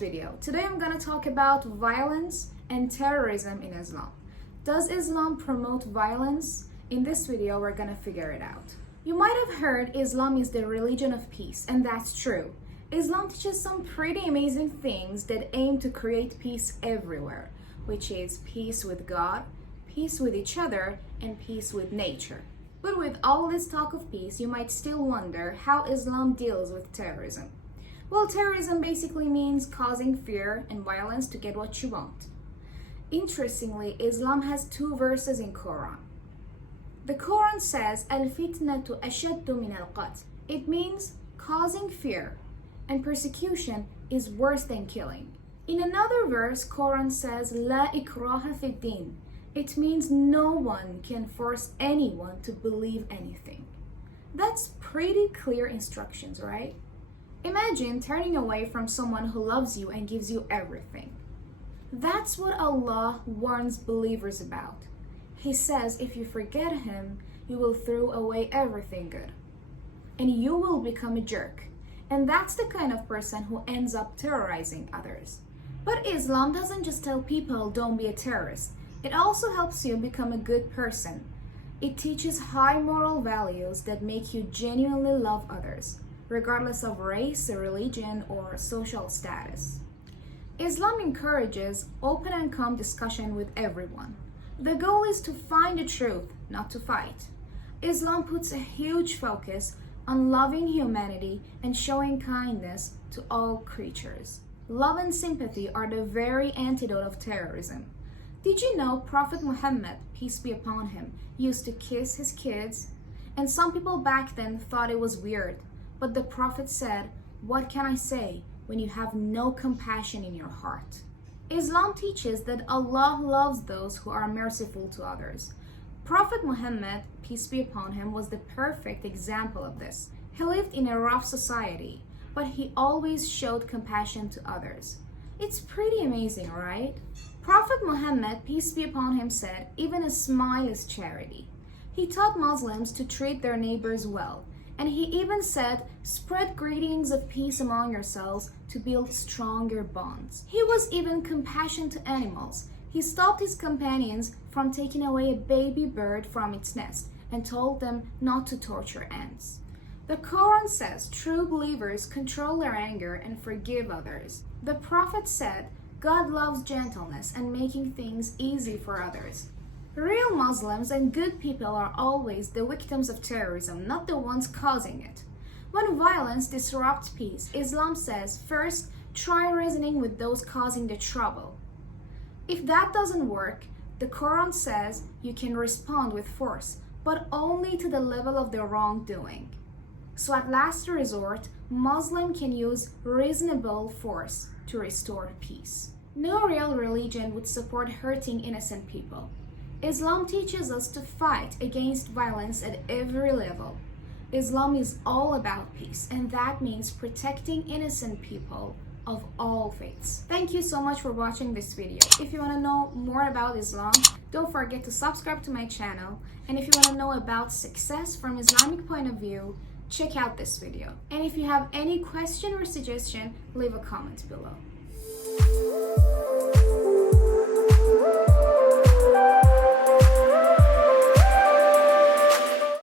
video. Today I'm gonna talk about violence and terrorism in Islam. Does Islam promote violence? In this video, we're gonna figure it out. You might have heard Islam is the religion of peace, and that's true. Islam teaches some pretty amazing things that aim to create peace everywhere, which is peace with God, peace with each other, and peace with nature. But with all this talk of peace, you might still wonder how Islam deals with terrorism. Well, terrorism basically means causing fear and violence to get what you want. Interestingly, Islam has two verses in Quran. The Quran says, "Al-fitnatu ashaddu min al-qatl." It means causing fear, and persecution is worse than killing. In another verse, Quran says, "La ikraha fi din." It means no one can force anyone to believe anything. That's pretty clear instructions, right? Imagine turning away from someone who loves you and gives you everything. That's what Allah warns believers about. He says if you forget Him, you will throw away everything good. And you will become a jerk. And that's the kind of person who ends up terrorizing others. But Islam doesn't just tell people don't be a terrorist. It also helps you become a good person. It teaches high moral values that make you genuinely love others, regardless of race, religion, or social status. Islam encourages open and calm discussion with everyone. The goal is to find the truth, not to fight. Islam puts a huge focus on loving humanity and showing kindness to all creatures. Love and sympathy are the very antidote of terrorism. Did you know Prophet Muhammad, peace be upon him, used to kiss his kids? And some people back then thought it was weird. But the Prophet said, "What can I say when you have no compassion in your heart?" Islam teaches that Allah loves those who are merciful to others. Prophet Muhammad, peace be upon him, was the perfect example of this. He lived in a rough society, but he always showed compassion to others. It's pretty amazing, right? Prophet Muhammad, peace be upon him, said, "Even a smile is charity." He taught Muslims to treat their neighbors well. And he even said, "Spread greetings of peace among yourselves to build stronger bonds." He was even compassionate to animals. He stopped his companions from taking away a baby bird from its nest and told them not to torture ants. The Quran says true believers control their anger and forgive others. The Prophet said, "God loves gentleness and making things easy for others." Real Muslims and good people are always the victims of terrorism, not the ones causing it. When violence disrupts peace, Islam says, first, try reasoning with those causing the trouble. If that doesn't work, the Quran says you can respond with force, but only to the level of the wrongdoing. So at last resort, Muslim can use reasonable force to restore peace. No real religion would support hurting innocent people. Islam teaches us to fight against violence at every level. Islam is all about peace, and that means protecting innocent people of all faiths. Thank you so much for watching this video. If you want to know more about Islam, don't forget to subscribe to my channel. And if you want to know about success from Islamic point of view, check out this video. And if you have any question or suggestion, leave a comment below.